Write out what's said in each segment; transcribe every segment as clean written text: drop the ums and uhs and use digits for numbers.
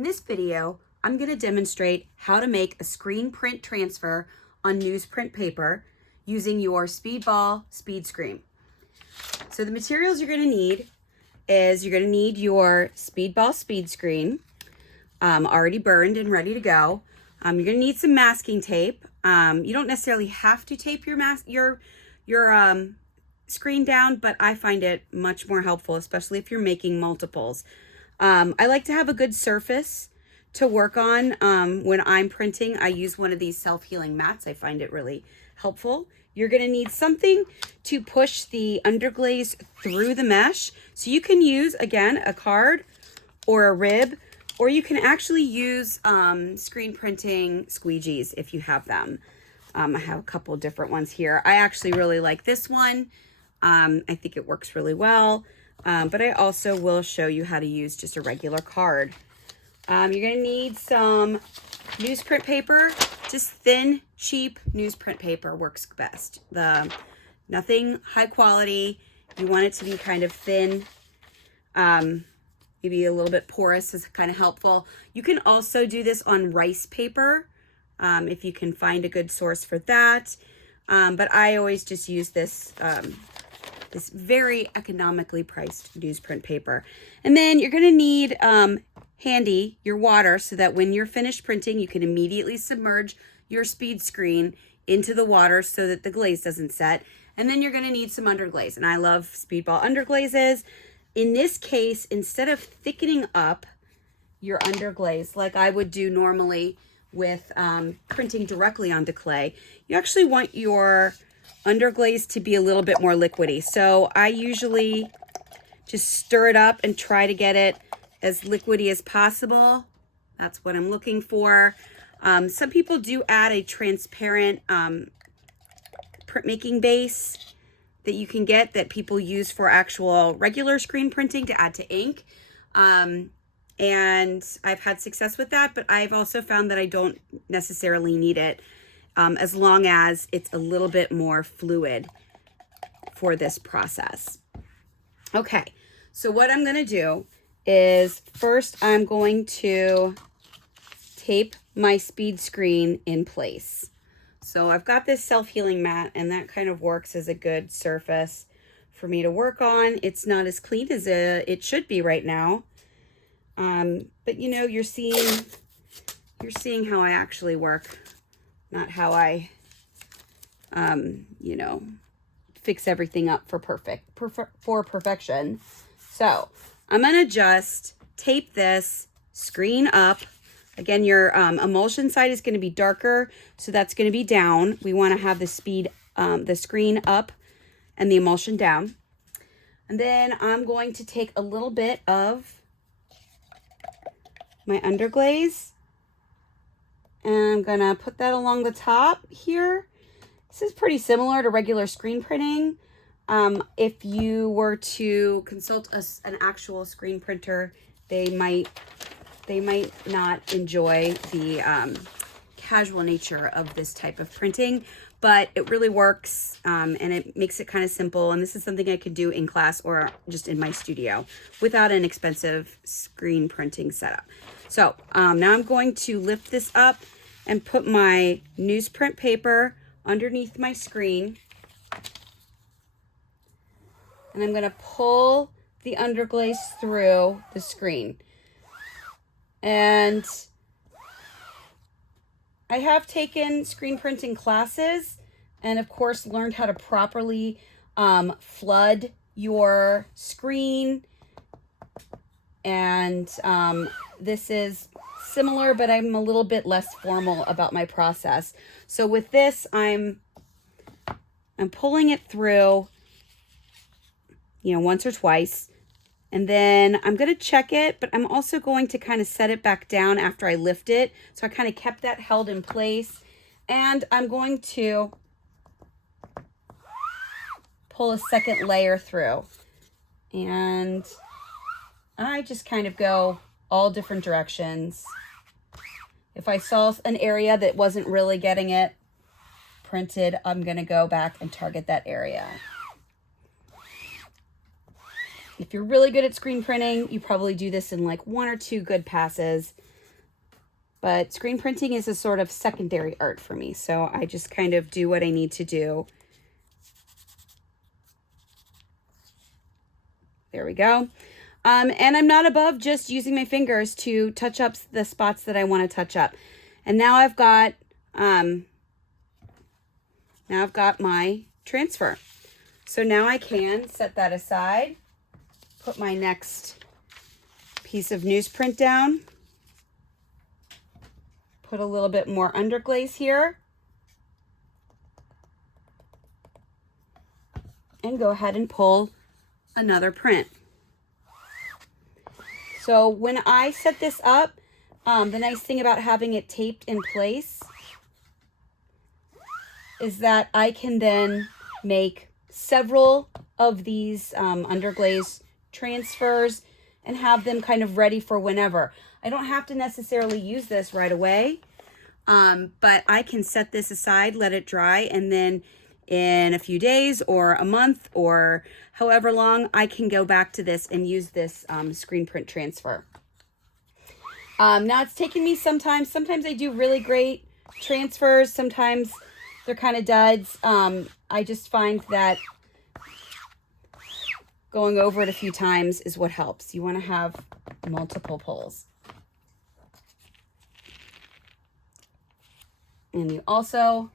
In this video, I'm going to demonstrate how to make a screen print transfer on newsprint paper using your Speedball speed screen. So the materials you're going to need is you're going to need your Speedball speed screen, already burned and ready to go. You're going to need some masking tape. You don't necessarily have to tape your screen down, but I find it much more helpful, especially if you're making multiples. I like to have a good surface to work on. When I'm printing, I use one of these self-healing mats. I find it really helpful. You're going to need something to push the underglaze through the mesh. So you can use, again, a card or a rib, or you can actually use screen printing squeegees if you have them. I have a couple different ones here. I actually really like this one. I think it works really well. But I also will show you how to use just a regular card. You're going to need some newsprint paper. Just thin, cheap newsprint paper works best. Nothing high quality. You want it to be kind of thin. Maybe a little bit porous is kind of helpful. You can also do this on rice paper if you can find a good source for that. But I always just use this this very economically priced newsprint paper. And then you're going to need handy your water so that when you're finished printing, you can immediately submerge your speed screen into the water so that the glaze doesn't set. And then you're going to need some underglaze. And I love Speedball underglazes. In this case, instead of thickening up your underglaze like I would do normally with printing directly onto clay, you actually want your underglaze to be a little bit more liquidy. So I usually just stir it up and try to get it as liquidy as possible. That's what I'm looking for. Some people do add a transparent printmaking base that you can get that people use for actual regular screen printing to add to ink. And I've had success with that, but I've also found that I don't necessarily need it as long as it's a little bit more fluid for this process. Okay, so what I'm gonna do is first I'm going to tape my speed screen in place. So I've got this self-healing mat, and that kind of works as a good surface for me to work on. It's not as clean as it should be right now. But you know, you're seeing how I actually work, not how I, you know, fix everything up for perfection. So I'm going to just tape this screen up. Again, your emulsion side is going to be darker, so that's going to be down. We want to have the screen up and the emulsion down. And then I'm going to take a little bit of my underglaze, and I'm going to put that along the top here. This is pretty similar to regular screen printing. If you were to consult an actual screen printer, they might not enjoy the casual nature of this type of printing, but it really works, and it makes it kind of simple. And this is something I could do in class or just in my studio without an expensive screen printing setup. So now I'm going to lift this up and put my newsprint paper underneath my screen. And I'm going to pull the underglaze through the screen. And I have taken screen printing classes and of course learned how to properly flood your screen. And this is similar, but I'm a little bit less formal about my process. So with this, I'm pulling it through, you know, once or twice, and then I'm going to check it, but I'm also going to kind of set it back down after I lift it. So I kind of kept that held in place, and I'm going to pull a second layer through, and I just kind of go all different directions. If I saw an area that wasn't really getting it printed, I'm going to go back and target that area. If you're really good at screen printing, you probably do this in like 1 or 2 good passes. But screen printing is a sort of secondary art for me. So I just kind of do what I need to do. There we go. And I'm not above just using my fingers to touch up the spots that I want to touch up. And now I've got my transfer. So now I can set that aside, put my next piece of newsprint down, put a little bit more underglaze here, and go ahead and pull another print. So when I set this up, the nice thing about having it taped in place is that I can then make several of these underglaze transfers and have them kind of ready for whenever. I don't have to necessarily use this right away, but I can set this aside, let it dry, and then in a few days or a month or however long, I can go back to this and use this screen print transfer. Now it's taken me some time. Sometimes I do really great transfers. Sometimes they're kind of duds. I just find that going over it a few times is what helps. You want to have multiple pulls. And you also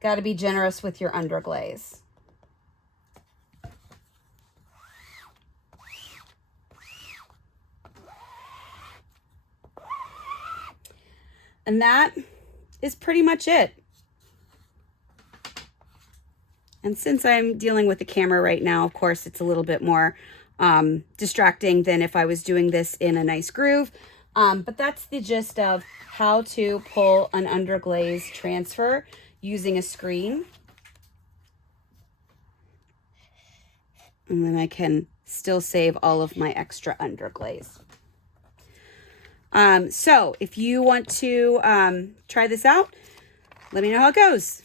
got to be generous with your underglaze. And that is pretty much it. And since I'm dealing with the camera right now, of course, it's a little bit more distracting than if I was doing this in a nice groove. But that's the gist of how to pull an underglaze transfer using a screen. And then I can still save all of my extra underglaze. So if you want to try this out, let me know how it goes.